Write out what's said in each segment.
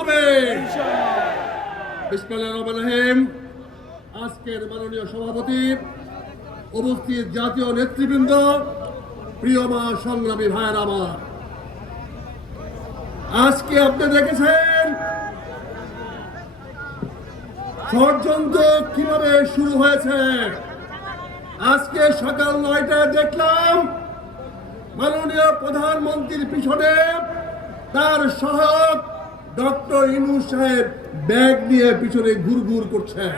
হবে বিসমিল্লাহির রহমানির রহিম। আজকের মাননীয় সভাপতি, উপস্থিত জাতীয় নেতৃবৃন্দ, প্রিয় মা সংগ্রামী ভাইয়ের আমার, আজকে আপনি দেখেছেন ষড়যন্ত্র কিভাবে শুরু হয়েছে। আজকে সকাল 9টায় দেখলাম মাননীয় প্রধানমন্ত্রীর পিছনে তার সহায়ক ডক্টর ইউনূস সাহেব ব্যাগ নিয়ে পিছনে ঘুরঘুর করছেন।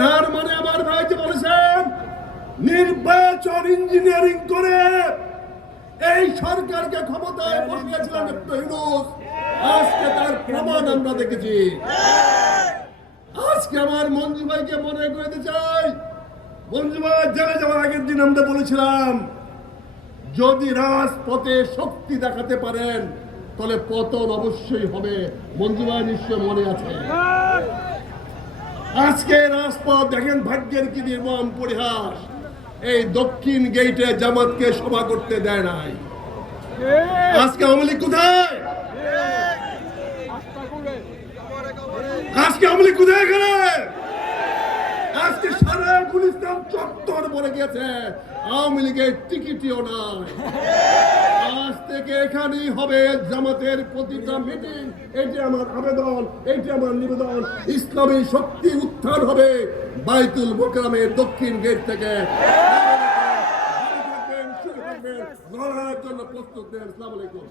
তার মানে আমার ভাই যে বলেছেন নির্বাচন ইঞ্জিনিয়ারিং করে এই সরকারকে ক্ষমতায় বসিয়েছিলেন ডক্টর ইউনূস, আজকে তার প্রমাণ আমরা দেখেছি। আজকে আমার মঞ্জু ভাইকে মনে করে দিতে চাই, মঞ্জু ভাই জেলে যাওয়ার আগের দিন আমরা বলেছিলাম যদি রাজপথে শক্তি দেখাতে পারেন তাহলে পতন অবশ্যই হবে। মঞ্জু ভাই নিশ্চয় মনে আছে। আজকে রাজপথ দেখেন ভাগ্যের কি নির্মম পরিহাস, এই দক্ষিণ গেইটে জামাতকে সভা করতে দেয় নাই। আজকে আওয়ামী লীগ কোথায়? আজকে আওয়ামী লীগ কোথায় গেলে? আজকে সারা গুলিস্তান চত্বর ভরে গেছে, আওয়ামী লীগের টিকিটিও নাই। আজ থেকে এখানেই হবে জামাতের প্রতিটা মিটিং। এটি আমার আবেদন, এটি আমার নিবেদন। ইসলামী শক্তি উত্থান হবে বাইতুল মোকাররমের দক্ষিণ গেট থেকে। লড়াইয়ের জন্য প্রস্তুত দেন। আসসালামু আলাইকুম।